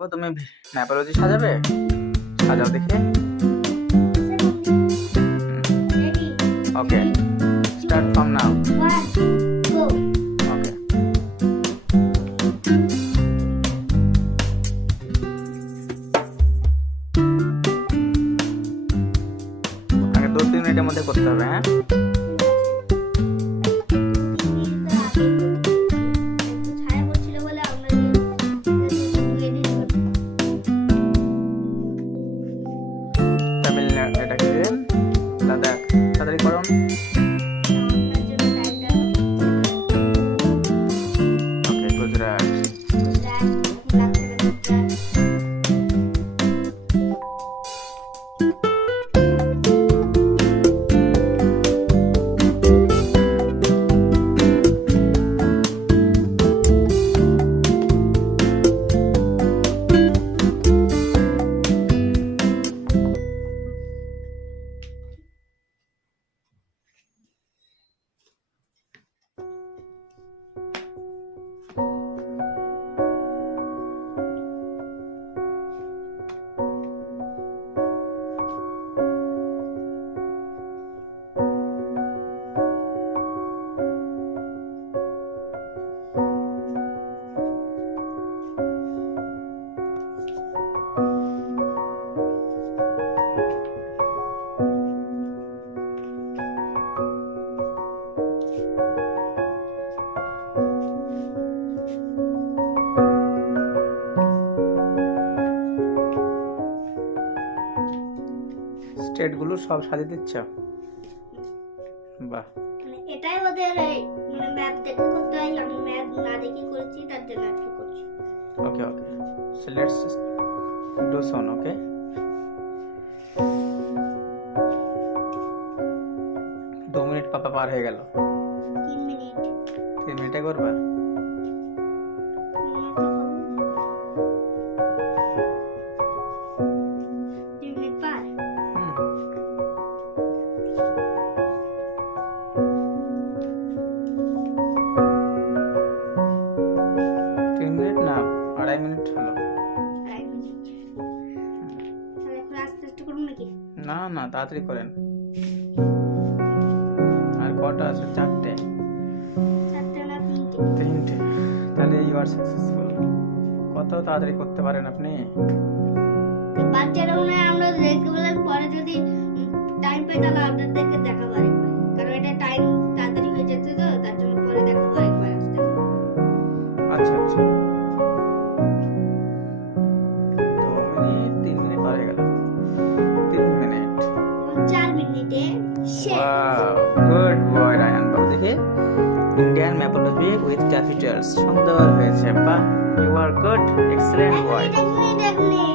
ও তুমি ম্যাপোলজি সাজাবে? সাজাও দেখি। Ready? Okay, start from now. One, go. ওকে, আগে 2-3 মিনিটের মধ্যে করতে হবে। হ্যাঁ, ছায়া পড়ছিল বলে আমরা edit করতে তামিলনাড়ু এটা কি দিন? লাদাখ, তাড়াতাড়ি করুন। আপনার জন্য টাইমটা ওকে, গুজরাট। লাগছে না গুজরাট। স্টেটগুলো সব সাজিয়ে দিচ্ছ? বাহ, মানে এটাই ওদের মানে ম্যাপ দেখে করতে হয়। আমি ম্যাপ না দেখে করেছি, তার জন্য আজকে করছি। Okay okay, so let's do soon. Okay, 2 minute পাপা পার হয়ে গেল। 3 মিনিট 3 মিনিটে করবা? 3 মিনিট পার। হুম, 3 মিনিট না, 2.5 মিনিট হলো। 2.5 মিনিট। তাহলে এখন আস্তে আস্তে করুন নাকি? না না, তাড়াতাড়ি করেন। আর কটা আছে? 4টে। 4টে না 3টে? 3টে। তাহলে ইউ আর সাকসেসফুল। কত তাড়াতাড়ি করতে পারেন আপনি। বাচ্চারা মনে হয় আমরা রেগুলার পরে যদি টাইম পাই তাহলে আপনাদেরকে দেখাবো আরেকবার, কারণ এটা টাইম তাড়াতাড়ি হয়ে যেতে তো, তার জন্য পরে দেখাবো আরেকবার আসতে। আচ্ছা আচ্ছা, 2 মিনিট, 3 মিনিট পার হয়ে গেল। 3 মিনিট। 4 মিনিটে শেষ। ওয়াও, গুড বয় রায়ান বাবু। দেখে, ইন্ডিয়ান ম্যাপোলজি উইথ ক্যাপিটালস, সুন্দর হয়েছে। বাহ, ইউ আর গুড, এক্সেলেন্ট বয়। এক মিনিট